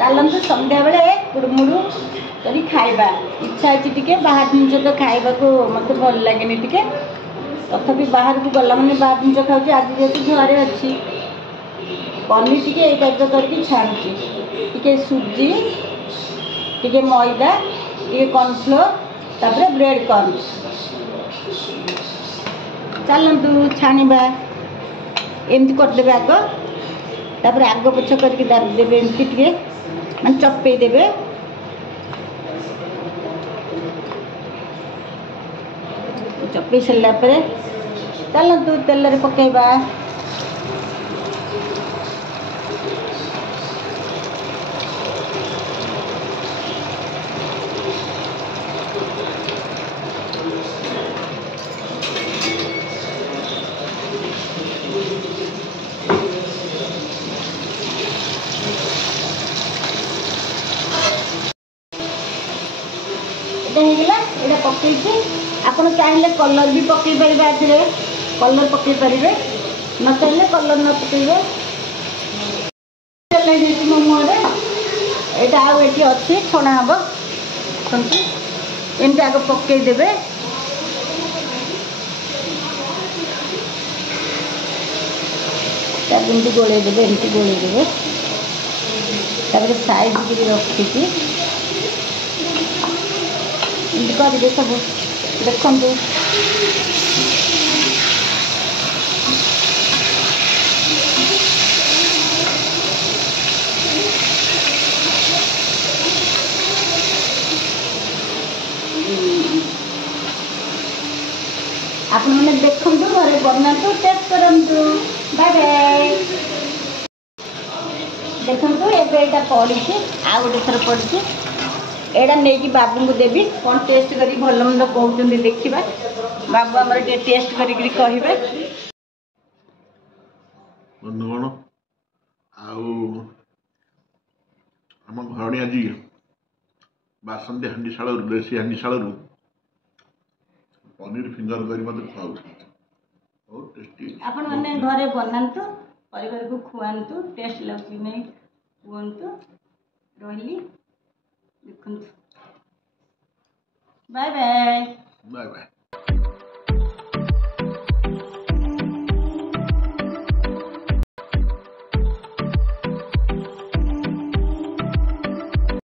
चलतु संध्या बेले कुड़मुड़ कर खाइबा इच्छा अच्छी टी बाहर जिन तो खाइबा को मत भल लगे टी तथापि बाहर को गला मैंने बाहर जिन खाऊँ आज जेहतु घरे अच्छी पनीर टी ये टाइप करके छाणुची टी सुजी टी मैदा टी कॉर्नफ्लोर तापर ब्रेड कॉर्न चलतु छाणीबा एमती करदे आग तापर आग पछ करके देवे एमती टे मैं चपे देवे चपे सारा पर चलतु तेल पकेबा ये पकई आप चाहिए कलर भी पकई पारे आखिर कलर पकई पारे न चाहिए कलर न पकईबे मो मुहर यहाँ आगे अच्छी छणा हम एमती आग पकईदेवे एमती गोलैदेवे एमती गोलैदेवे तापर साइड की रखी करेंगे सब देखु आपण मैंने देखु घरे बनातु टेस्ट करूँ बाय बाय देखु एटा पड़ी आ गए थर पड़ी एटा नहीं बाबू को देवी कौन टेस्ट करी भल मंद कहते देखा बाबू आम टेस्ट करें बंधुगण आम घर आज बासंती हांडीशाल देशी हांडीशाल पनीर फिंगर करी मत खुआऊ बहुत टेस्टी आपण मैंने घरे बनातु परिवार को खुआतु टेस्ट लगे नहीं कहतु रही देखु बाय बाय बाय बाय।